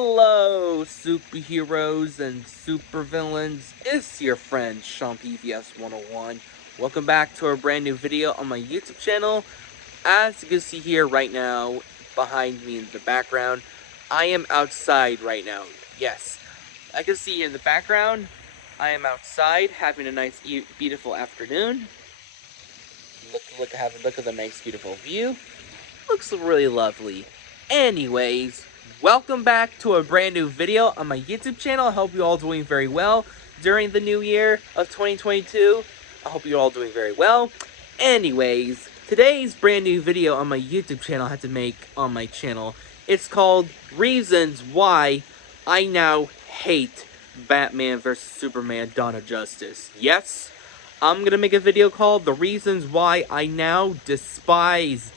Hello, superheroes and supervillains. It's your friend Sean PVS 101. Welcome back to a brand new video on my YouTube channel. As you can see here right now, behind me in the background, I am outside right now. Yes, I can see in the background, I am outside having a nice, beautiful afternoon. Have a look at the nice, beautiful view. Looks really lovely. Anyways, welcome back to a brand new video on my YouTube channel. I hope you all doing very well during the new year of 2022. I hope you're all doing very well. Anyways, today's brand new video on my YouTube channel I had to make on my channel. It's called Reasons Why I Now Hate Batman vs. Superman: Dawn of Justice. Yes, I'm gonna make a video called The Reasons Why I Now Despise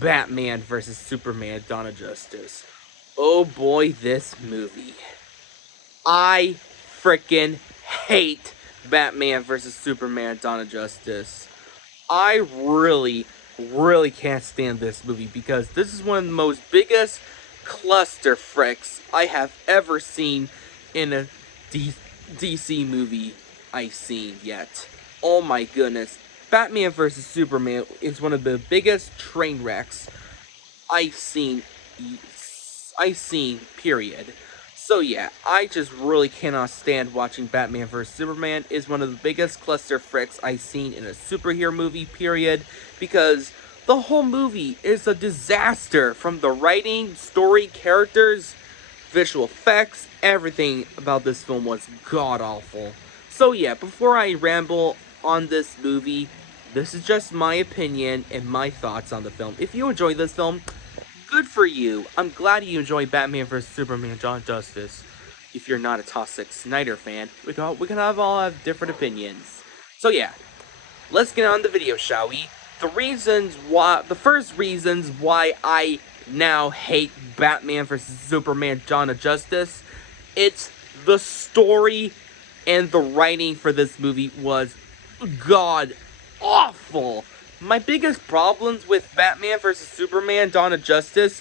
Batman vs. Superman: Dawn of Justice. Oh boy, this movie. I freaking hate Batman vs. Superman: Dawn of Justice. I really can't stand this movie because this is one of the most biggest cluster fricks I have ever seen in a DC movie I've seen yet. Oh my goodness. Batman vs. Superman is one of the biggest train wrecks I've seen, period. So yeah, I just really cannot stand watching Batman vs. Superman. It's one of the biggest cluster fricks I've seen in a superhero movie, period. Because the whole movie is a disaster. From the writing, story, characters, visual effects, everything about this film was god-awful. So yeah, before I ramble on this movie, this is just my opinion and my thoughts on the film. If you enjoyed this film, good for you. I'm glad you enjoyed Batman vs. Superman: Dawn of Justice. If you're not a toxic Snyder fan, we can all have different opinions. So yeah, let's get on the video, shall we? The first reasons why I now hate Batman vs. Superman: Dawn of Justice, it's the story and the writing for this movie was god awful. My biggest problems with Batman vs. Superman: Dawn of Justice,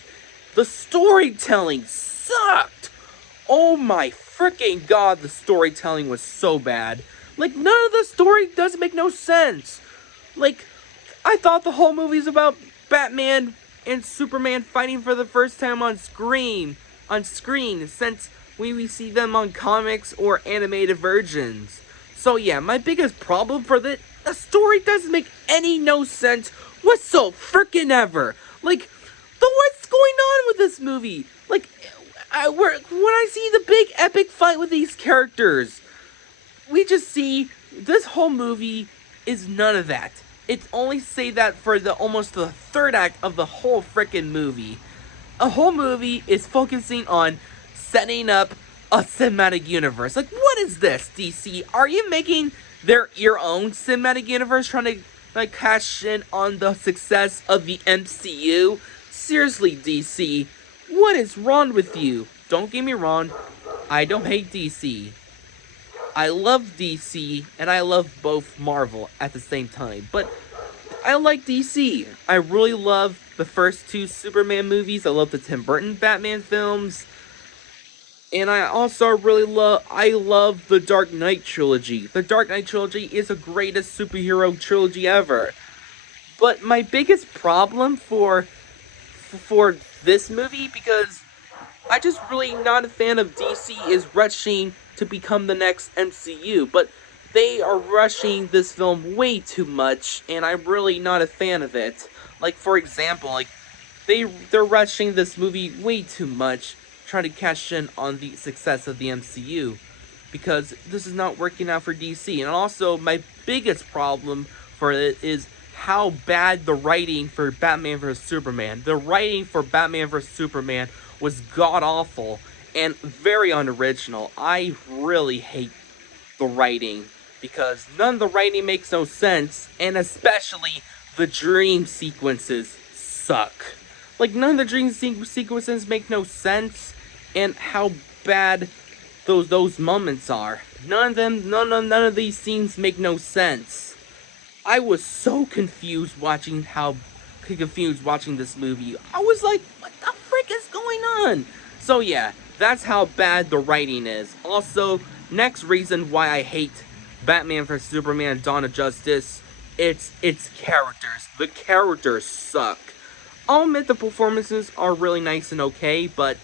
the storytelling sucked. Oh my freaking god, the storytelling was so bad. Like, none of the story doesn't make no sense. Like, I thought the whole movie's about Batman and Superman fighting for the first time on screen since we see them on comics or animated versions. So yeah, my biggest problem for the story doesn't make no sense whatsoever. Like, what's going on with this movie? Like, when I see the big epic fight with these characters, we just see this whole movie is none of that. It's only say that for almost the third act of the whole freaking movie. A whole movie is focusing on setting up a cinematic universe. Like, what is this, DC? Are you making your own cinematic universe, trying to like cash in on the success of the MCU? Seriously, DC, what is wrong with you? Don't get me wrong, I don't hate DC. I love DC and I love both Marvel at the same time, but I like DC. I really love the first two Superman movies. I love the Tim Burton Batman films. And I also really love the Dark Knight trilogy. The Dark Knight trilogy is the greatest superhero trilogy ever. But my biggest problem for this movie, because I just really not a fan of DC, is rushing to become the next MCU. But they are rushing this film way too much, and I'm really not a fan of it. Like, for example, like they're rushing this movie way too much, trying to cash in on the success of the MCU, because this is not working out for DC. And also, my biggest problem for it is how bad the writing for Batman vs. Superman. The writing for Batman vs. Superman was god-awful and very unoriginal. I really hate the writing, because none of the writing makes no sense, and especially the dream sequences suck. Like, none of the dream sequences make no sense, and how bad those moments are. None of these scenes make no sense. I was so confused watching this movie. I was like, what the frick is going on? So yeah, That's how bad the writing is. Also, next reason why I hate Batman vs Superman: Dawn of Justice, it's characters. The characters suck. I'll admit the performances are really nice and okay, but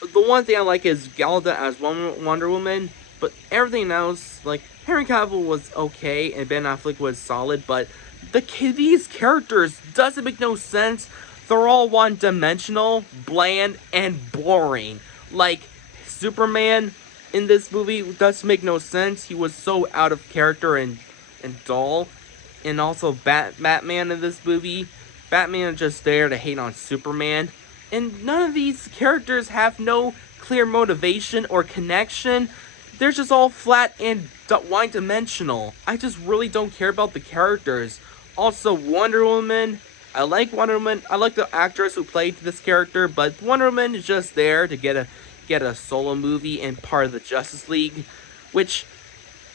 the one thing I like is Gal Gadot as Wonder Woman, but everything else, like Henry Cavill was okay and Ben Affleck was solid, but these characters doesn't make no sense. They're all one-dimensional, bland, and boring. Like Superman in this movie does make no sense. He was so out of character and dull. And also Batman in this movie. Batman is just there to hate on Superman. And none of these characters have no clear motivation or connection. They're just all flat and one-dimensional. I just really don't care about the characters. Also, Wonder Woman. I like Wonder Woman. I like the actress who played this character, but Wonder Woman is just there to get a solo movie and part of the Justice League, which,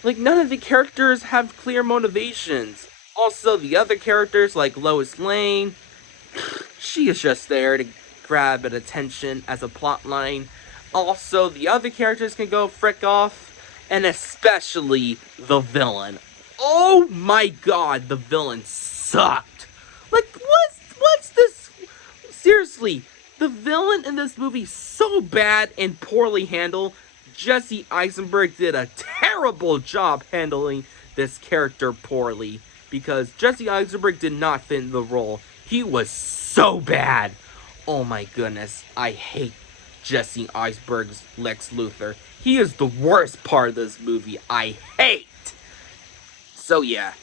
like, none of the characters have clear motivations. Also, the other characters, like Lois Lane, she is just there to grab an attention as a plot line. Also, the other characters can go frick off, and especially the villain. Oh my god, the villain sucked. Like, what's this? Seriously, the villain in this movie so bad and poorly handled. Jesse Eisenberg did a terrible job handling this character poorly, because Jesse Eisenberg did not fit in the role. He was so bad. Oh my goodness, I hate Jesse Eisenberg's Lex Luthor. He is the worst part of this movie. I hate. So yeah,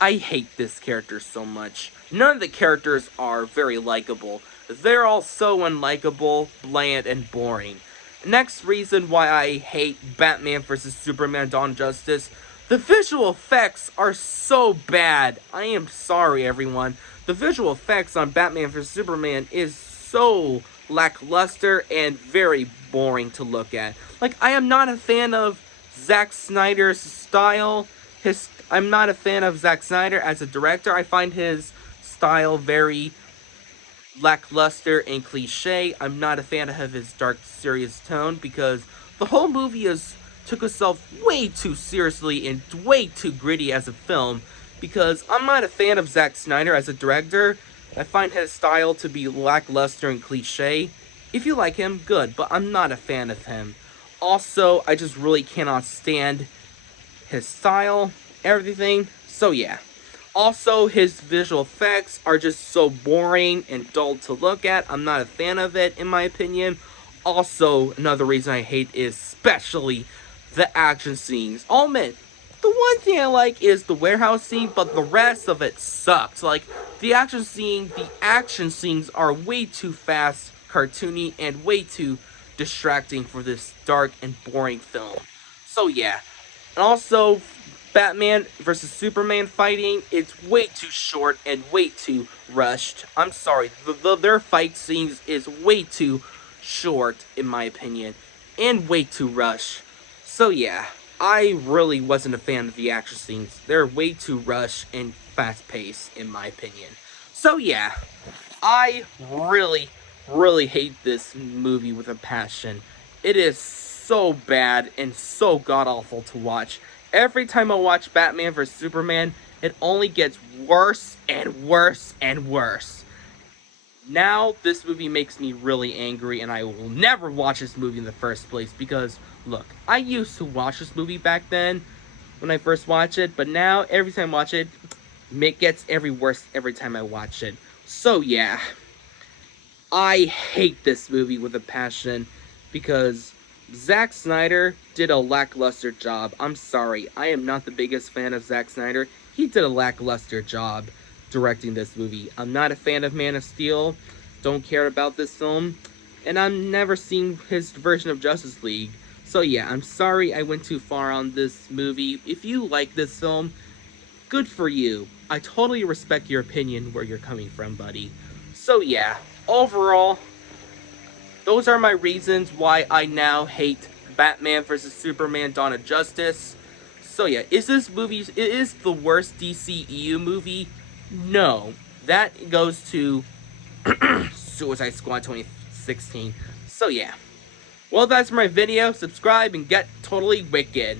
I hate this character so much. None of the characters are very likable. They're all so unlikable, bland, and boring. Next reason why I hate Batman vs Superman: Dawn of Justice, the visual effects are so bad. I am sorry, everyone. The visual effects on Batman vs Superman is so lackluster and very boring to look at. Like, I am not a fan of Zack Snyder's style. I'm not a fan of Zack Snyder as a director. I find his style very lackluster and cliche. I'm not a fan of his dark, serious tone, because the whole movie took itself way too seriously and way too gritty as a film, because I'm not a fan of Zack Snyder as a director. I find his style to be lackluster and cliche. If you like him, good, but I'm not a fan of him. Also, I just really cannot stand his style, everything. So yeah. Also, his visual effects are just so boring and dull to look at. I'm not a fan of it, in my opinion. Also, another reason I hate is especially the action scenes. I'll admit, the one thing I like is the warehouse scene, but the rest of it sucks. Like, the action scenes are way too fast, cartoony, and way too distracting for this dark and boring film. So yeah. And also, Batman versus Superman fighting, it's way too short and way too rushed. I'm sorry, their fight scenes is way too short, in my opinion, and way too rushed. So yeah, I really wasn't a fan of the action scenes. They're way too rushed and fast-paced, in my opinion. So yeah, I really, really hate this movie with a passion. It is so bad and so god-awful to watch. Every time I watch Batman vs Superman, it only gets worse and worse and worse. Now, this movie makes me really angry, and I will never watch this movie in the first place, because, look, I used to watch this movie back then, when I first watched it, but now, every time I watch it, it gets worse every time I watch it. So, yeah, I hate this movie with a passion, because Zack Snyder did a lackluster job. I'm sorry, I am not the biggest fan of Zack Snyder. He did a lackluster job directing this movie. I'm not a fan of Man of Steel, don't care about this film, and I've never seen his version of Justice League. So yeah, I'm sorry I went too far on this movie. If you like this film, good for you. I totally respect your opinion where you're coming from, buddy. So yeah, overall, those are my reasons why I now hate Batman vs Superman: Dawn of Justice. So yeah, is this movie the worst DCEU movie? No. That goes to Suicide Squad 2016. So yeah. Well, that's my video. Subscribe and get totally wicked.